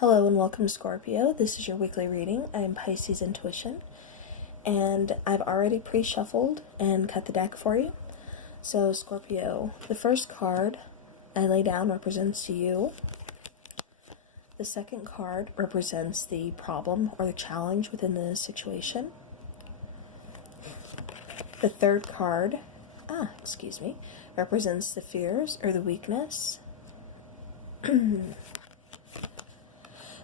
Hello and welcome, Scorpio. This is your weekly reading. I am Pisces Intuition, and I've already pre-shuffled and cut the deck for you. So, Scorpio, the first card I lay down represents you. The second card represents the problem or the challenge within the situation. The third card, represents the fears or the weakness.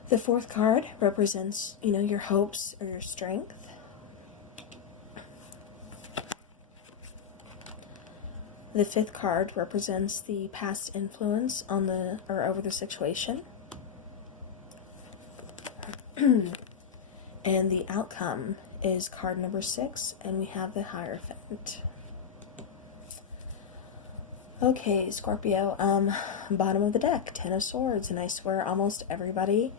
The fourth card represents, your hopes or your strength. The fifth card represents the past influence on over the situation. And the outcome is card number 6, and we have the Hierophant. Okay, Scorpio, bottom of the deck, Ten of Swords, and I swear almost everybody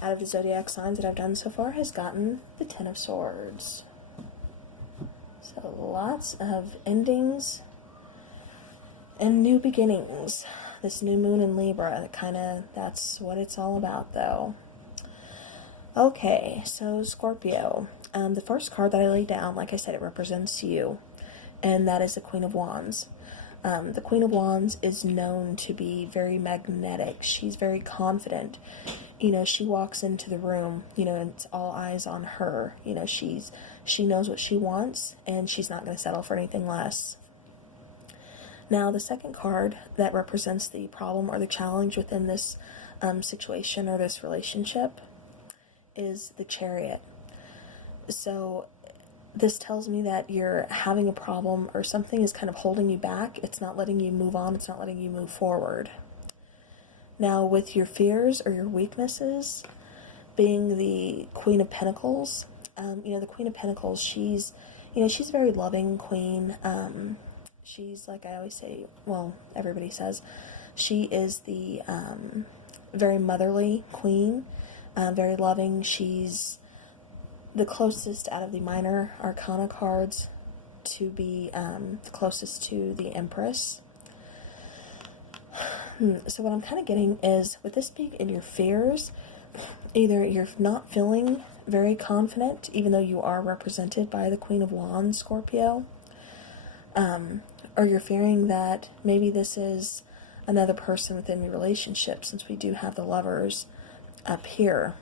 out of the zodiac signs that I've done so far has gotten the Ten of Swords. So lots of endings and new beginnings. This new moon in Libra, that's what it's all about, though. Okay, so Scorpio, the first card that I laid down, like I said, it represents you, and that is the Queen of Wands. The Queen of Wands is known to be very magnetic. She's very confident. She walks into the room, and it's all eyes on her. She knows what she wants, and she's not going to settle for anything less. Now, the second card that represents the problem or the challenge within this situation or this relationship is the Chariot. So this tells me that you're having a problem or something is kind of holding you back. It's not letting you move on. It's not letting you move forward. Now, with your fears or your weaknesses being the Queen of Pentacles, the Queen of Pentacles, she's a very loving queen. She's, like I always say, well, everybody says, she is the very motherly queen, very loving. She's the closest out of the minor arcana cards to be the closest to the Empress. So what I'm kind of getting is, with this being in your fears, either you're not feeling very confident, even though you are represented by the Queen of Wands, Scorpio, or you're fearing that maybe this is another person within your relationship, since we do have the Lovers up here.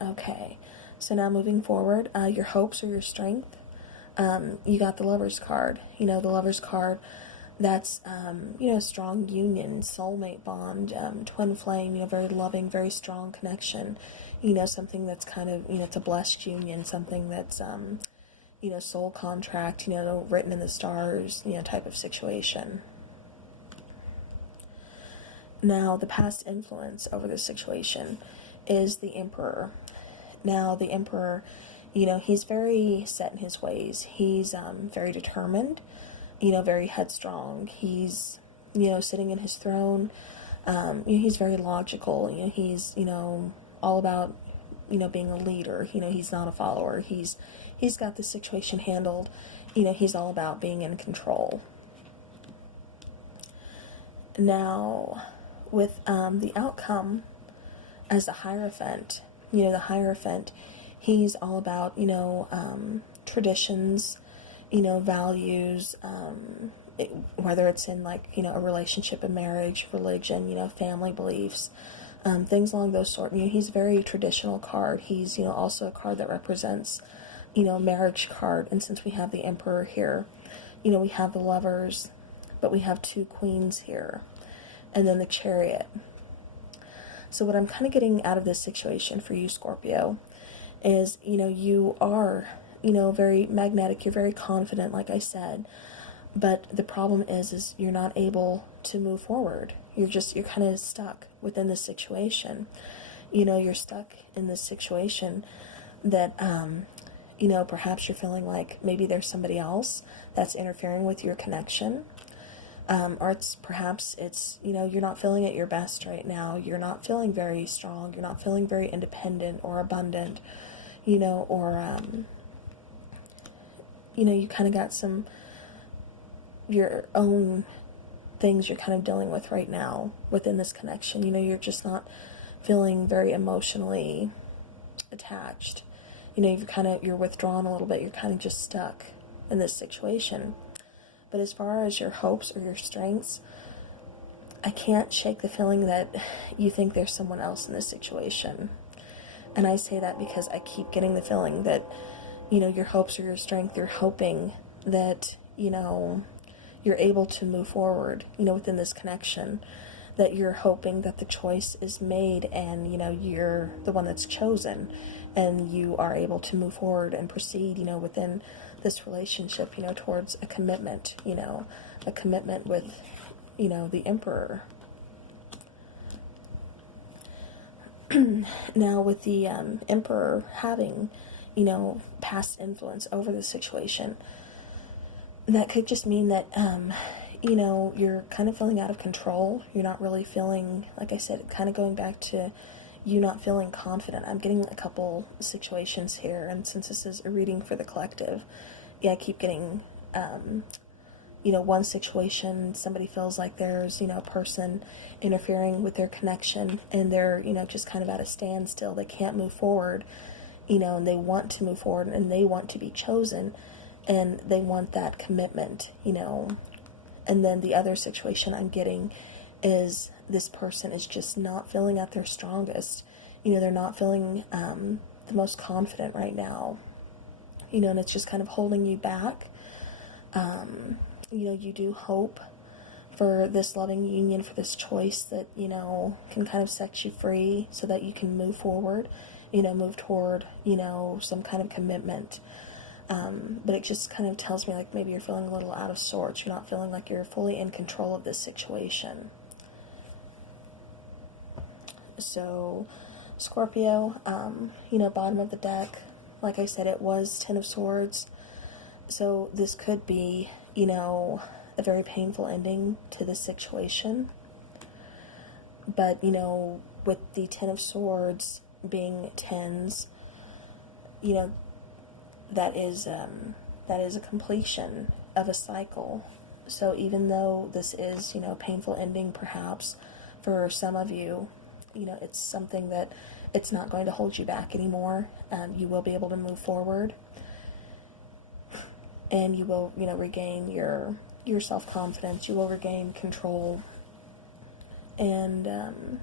Okay, so now moving forward, your hopes or your strength, you got the Lovers card. The Lovers card, that's, strong union, soulmate bond, twin flame, very loving, very strong connection, something that's kind of, it's a blessed union, something that's, soul contract, written in the stars, type of situation. Now, the past influence over this situation is the Emperor. Now, the Emperor, he's very set in his ways. He's very determined, very headstrong. He's, sitting in his throne. He's very logical. He's, all about, being a leader. He's not a follower. He's got the situation handled. He's all about being in control. Now, with the outcome as the Hierophant, the Hierophant, he's all about, traditions, values, whether it's in, like, a relationship, a marriage, religion, family beliefs, things along those sorts. He's a very traditional card. He's, also a card that represents, marriage card. And since we have the Emperor here, we have the Lovers, but we have 2 queens here, and then the Chariot. So what I'm kind of getting out of this situation for you, Scorpio, is, you are, very magnetic. You're very confident, like I said. But the problem is you're not able to move forward. You're kind of stuck within this situation. You're stuck in this situation that, perhaps you're feeling like maybe there's somebody else that's interfering with your connection. Or perhaps it's, you're not feeling at your best right now. You're not feeling very strong. You're not feeling very independent or abundant, or, you kind of got your own things you're kind of dealing with right now within this connection. You know, you're just not feeling very emotionally attached. You know, you're withdrawn a little bit. You're kind of just stuck in this situation. But as far as your hopes or your strengths, I can't shake the feeling that you think there's someone else in this situation. And I say that because I keep getting the feeling that, you know, your hopes or your strength, you're hoping that, you know, you're able to move forward, you know, within this connection, that you're hoping that the choice is made and, you know, you're the one that's chosen and you are able to move forward and proceed, you know, within this relationship, you know, towards a commitment with, you know, the Emperor. Now, with the Emperor having, you know, past influence over the situation, that could just mean that, you know, you're kind of feeling out of control. You're not really feeling, like I said, kind of going back to you not feeling confident. I'm getting a couple situations here, and since this is a reading for the collective, yeah, I keep getting, you know, one situation, somebody feels like there's, you know, a person interfering with their connection and they're, you know, just kind of at a standstill. They can't move forward, you know, and they want to move forward and they want to be chosen and they want that commitment, you know. And then the other situation I'm getting is this person is just not feeling at their strongest. You know, they're not feeling the most confident right now, you know, and it's just kind of holding you back. You know, you do hope for this loving union, for this choice that, you know, can kind of set you free so that you can move forward, you know, move toward, you know, some kind of commitment. But it just kind of tells me like maybe you're feeling a little out of sorts. You're not feeling like you're fully in control of this situation. So, Scorpio, you know, bottom of the deck, like I said, it was Ten of Swords. So this could be, you know, a very painful ending to this situation. But, you know, with the Ten of Swords being tens, you know, that is a completion of a cycle. So even though this is, you know, a painful ending perhaps for some of you, you know, it's something that it's not going to hold you back anymore. You will be able to move forward. And you will, you know, regain your self-confidence. You will regain control. And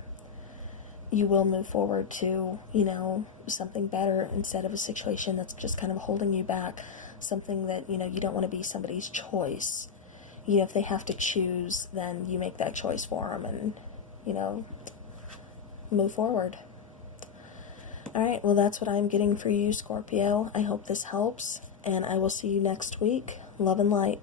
you will move forward to, you know, something better instead of a situation that's just kind of holding you back. Something that, you know, you don't want to be somebody's choice. You know, if they have to choose, then you make that choice for them and, you know, move forward. Alright, well, that's what I'm getting for you, Scorpio. I hope this helps, and I will see you next week. Love and light.